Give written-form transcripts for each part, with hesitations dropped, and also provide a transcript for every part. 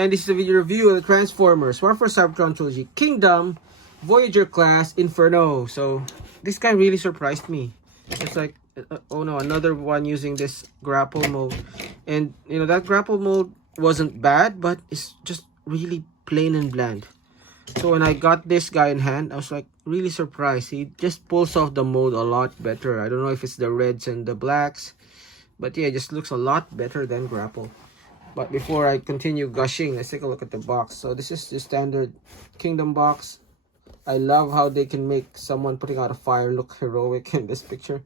And this is a video review of the Transformers War for Cybertron Trilogy Kingdom Voyager class Inferno. So this guy really surprised me. It's like, oh no, another one using this grapple mode. And you know, that grapple mode wasn't bad, but it's just really plain and bland. So when I got this guy in hand, I was like really surprised. He just pulls off the mode a lot better. I don't know if it's the reds and the blacks, but yeah, it just looks a lot better than grapple. But before I continue gushing, let's take a look at the box. So this is the standard Kingdom box. I love how they can make someone putting out a fire look heroic in this picture.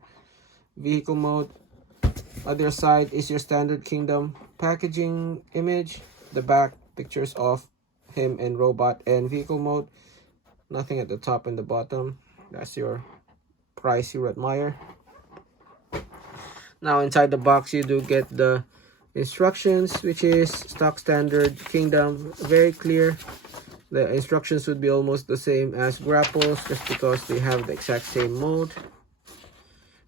Vehicle mode. Other side is your standard Kingdom packaging image. The back, pictures of him and robot, and vehicle mode. Nothing at the top and the bottom. That's your price you admire. Now inside the box you do get the instructions, which is stock standard Kingdom, very clear. The instructions would be almost the same as grapples, just because they have the exact same mode.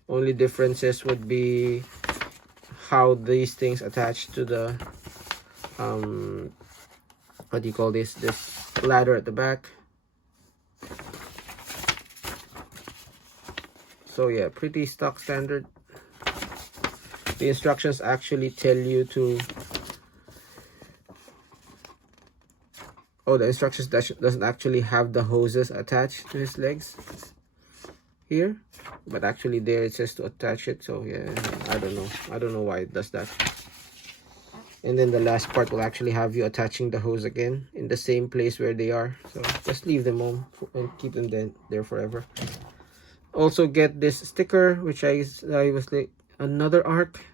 Only differences would be how these things attach to the what do you call this ladder at the back. So yeah, pretty stock standard. The instructions actually tell you to... Oh, the instructions doesn't actually have the hoses attached to his legs here, but actually there it says to attach it. So yeah, I don't know why it does that. And then the last part will actually have you attaching the hose again in the same place where they are. So just leave them home and keep them there forever. Also get this sticker, which I was like, another arc.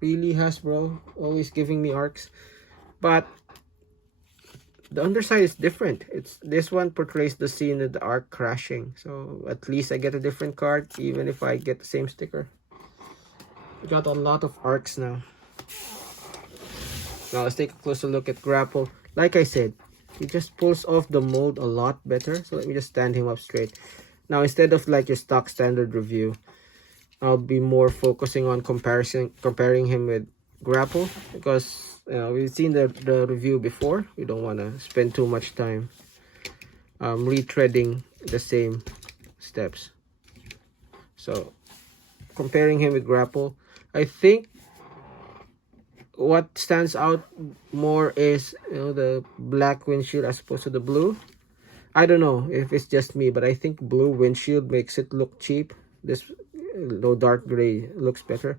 Really, Hasbro always giving me arcs, but the underside is different. This one portrays the scene of the arc crashing, so at least I get a different card even if I get the same sticker. We got a lot of arcs now. Now let's take a closer look at grapple. Like I said, he just pulls off the mold a lot better. So let me just stand him up straight. Now instead of like your stock standard review, I'll be more focusing on comparing him with grapple, because you know, we've seen the review before. We don't want to spend too much time retreading the same steps. So comparing him with grapple, I think what stands out more is, you know, the black windshield as opposed to the blue. I don't know if it's just me, but I think blue windshield makes it look cheap. This low dark gray looks better.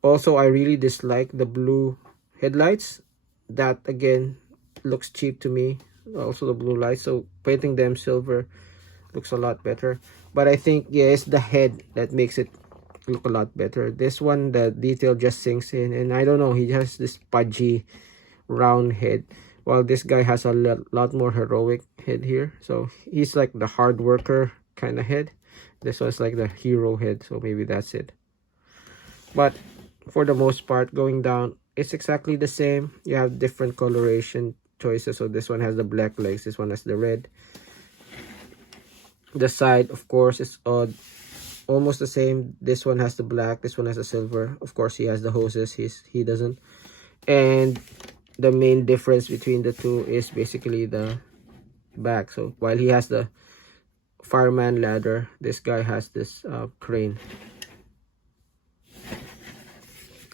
Also, I really dislike the blue headlights. That again looks cheap to me. Also the blue lights, so painting them silver looks a lot better. But I think, yeah, it's the head that makes it look a lot better. This one, the detail just sinks in, and I don't know, he has this pudgy round head, while this guy has a lot more heroic head here. So he's like the hard worker kind of head. This one's like the hero head, so maybe that's it. But for the most part, going down, it's exactly the same. You have different coloration choices. So this one has the black legs, this one has the red. The side, of course, is almost the same. This one has the black, this one has the silver. Of course, he has the hoses, he doesn't. And the main difference between the two is basically the back. So while he has the fireman ladder, this guy has this crane.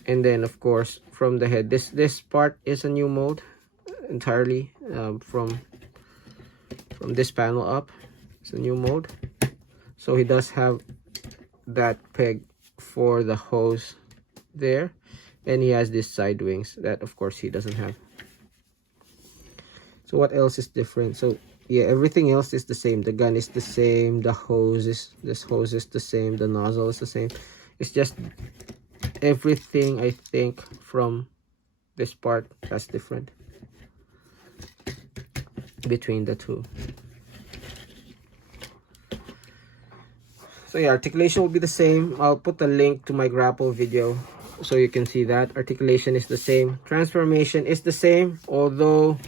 And then of course from the head, this part is a new mold entirely. From this panel up, it's a new mold. So he does have that peg for the hose there, and he has these side wings that of course he doesn't have. So what else is different? So yeah, everything else is the same. The gun is the same, the hose is the same, the nozzle is the same. It's just everything, I think, from this part that's different between the two. So yeah, articulation will be the same. I'll put a link to my grapple video so you can see that. Articulation is the same. Transformation is the same, although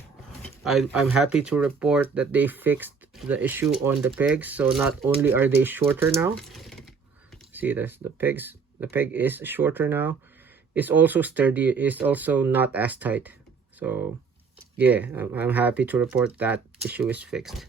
I'm happy to report that they fixed the issue on the pegs. So not only are they shorter now, see this, the peg is shorter now, it's also sturdy, it's also not as tight. So yeah, I'm happy to report that issue is fixed.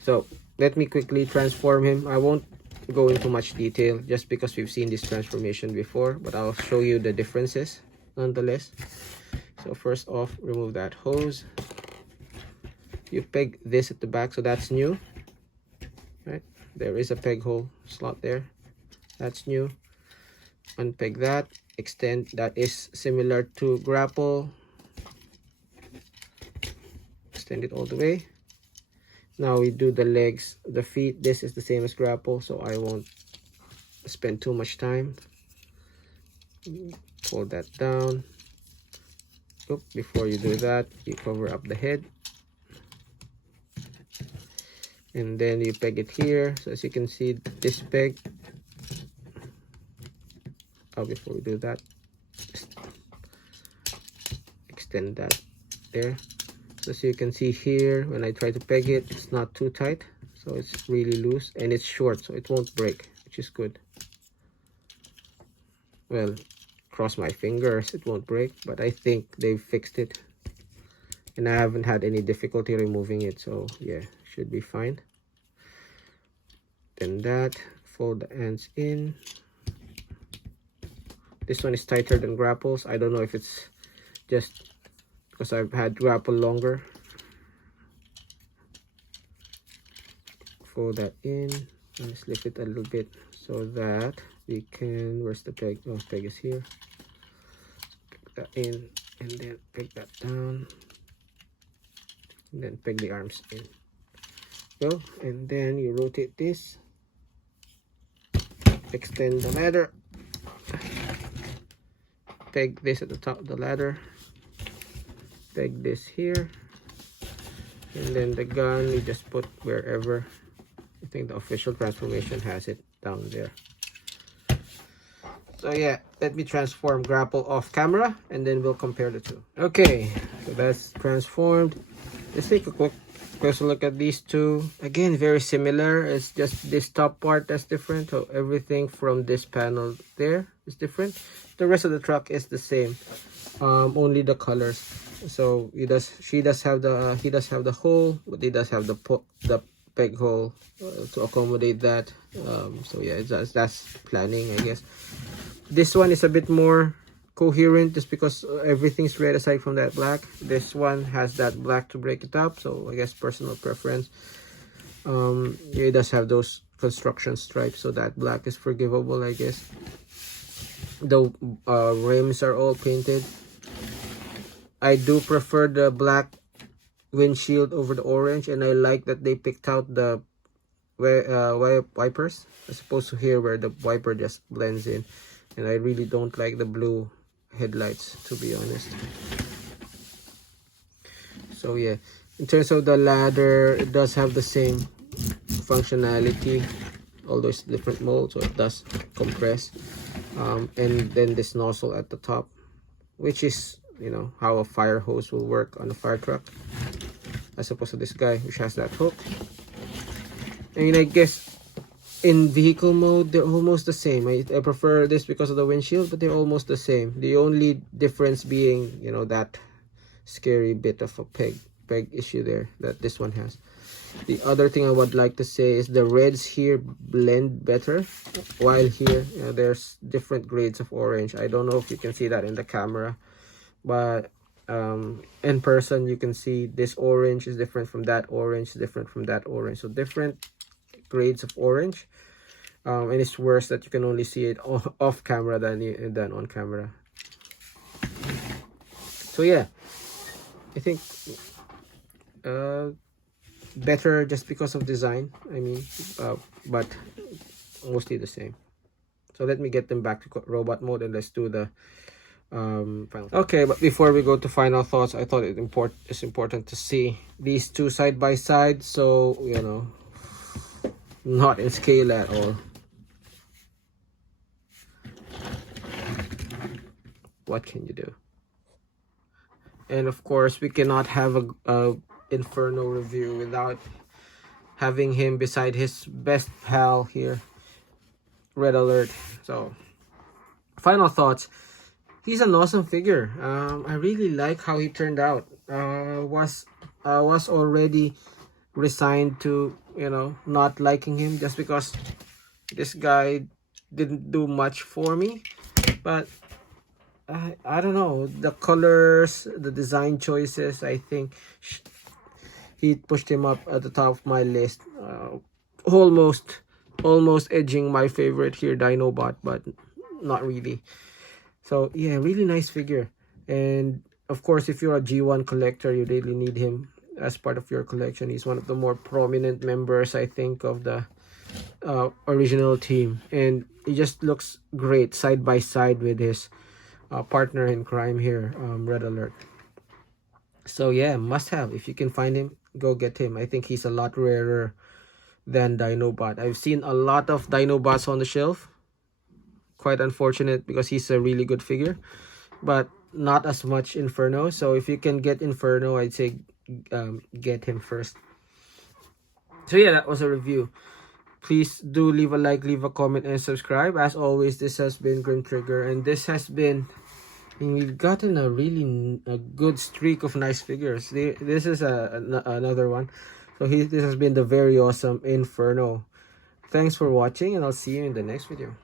So let me quickly transform him. I won't go into much detail just because we've seen this transformation before, but I'll show you the differences nonetheless. So first off, remove that hose. You peg this at the back, so that's new, right? There is a peg hole slot there, that's new. Unpeg that, extend, that is similar to grapple, extend it all the way. Now we do the legs, the feet. This is the same as grapple, so I won't spend too much time. Pull that down. Oop, before you do that, you cover up the head, and then you peg it here. So as you can see, this peg, before we do that, just extend that there. So as you can see here, when I try to peg it, it's not too tight, so it's really loose, and it's short, so it won't break, which is good. Well, cross my fingers it won't break, but I think they've fixed it, and I haven't had any difficulty removing it, so yeah, should be fine. Then that, fold the ends in. This one is tighter than grapples. I don't know if it's just because I've had grapple longer. Fold that in and slip it a little bit so that we can, where's the peg? Oh, peg is here. Peg that in and then peg that down, and then peg the arms in. Go, and then you rotate this, extend the ladder, peg this at the top of the ladder, peg this here, and then the gun you just put wherever. I think the official transformation has it down there. So yeah, let me transform grapple off camera and then we'll compare the two. Okay, so that's transformed. Let's take a quick closer look at these two. Again, very similar. It's just this top part that's different. So everything from this panel there is different. The rest of the truck is the same. Only the colors. So he does have the hole, but he does have the peg hole to accommodate that. So yeah, that's planning, I guess. This one is a bit more coherent just because everything's red aside from that black. This one has that black to break it up, so I guess personal preference. It does have those construction stripes, so that black is forgivable, I guess. The rims are all painted. I do prefer the black windshield over the orange, and I like that they picked out the wipers as opposed to here where the wiper just blends in. And I really don't like the blue headlights, to be honest. So yeah, in terms of the ladder, it does have the same functionality, although it's different mode, so it does compress. And then this nozzle at the top, which is, you know, how a fire hose will work on a fire truck, as opposed to this guy which has that hook. I mean, I guess in vehicle mode they're almost the same. I prefer this because of the windshield, but they're almost the same. The only difference being, you know, that scary bit of a peg issue there that this one has. The other thing I would like to say is the reds here blend better, while here, you know, there's different grades of orange. I don't know if you can see that in the camera, but in person you can see this orange is different from that orange, different from that orange. So different grades of orange, and it's worse that you can only see it off camera than on camera. So yeah, I think better just because of design, I mean, but mostly the same. So let me get them back to robot mode and let's do the final. Okay, but before we go to final thoughts, I thought it's important to see these two side by side, so you know, not in scale at all. What can you do? And of course, we cannot have a Inferno review without having him beside his best pal here, Red Alert. So final thoughts. He's an awesome figure. I really like how he turned out. Was already resigned to, you know, not liking him just because this guy didn't do much for me. But I don't know, the colors, the design choices, I think he pushed him up at the top of my list. Almost edging my favorite here, Dinobot, but not really. So yeah, really nice figure. And of course, if you're a G1 collector, you really need him as part of your collection. He's one of the more prominent members, I think, of the original team, and he just looks great side by side with his partner in crime here, Red Alert. So yeah, must have. If you can find him, go get him. I think he's a lot rarer than Dinobot. I've seen a lot of Dinobots on the shelf. Quite unfortunate because he's a really good figure, but not as much Inferno. So if you can get Inferno, I'd say get him first. So yeah, that was a review. Please do leave a like, leave a comment, and subscribe. As always, this has been Grimtrigger, and this has been, we've gotten a really good streak of nice figures. This is another one. So this has been the very awesome Inferno. Thanks for watching, and I'll see you in the next video.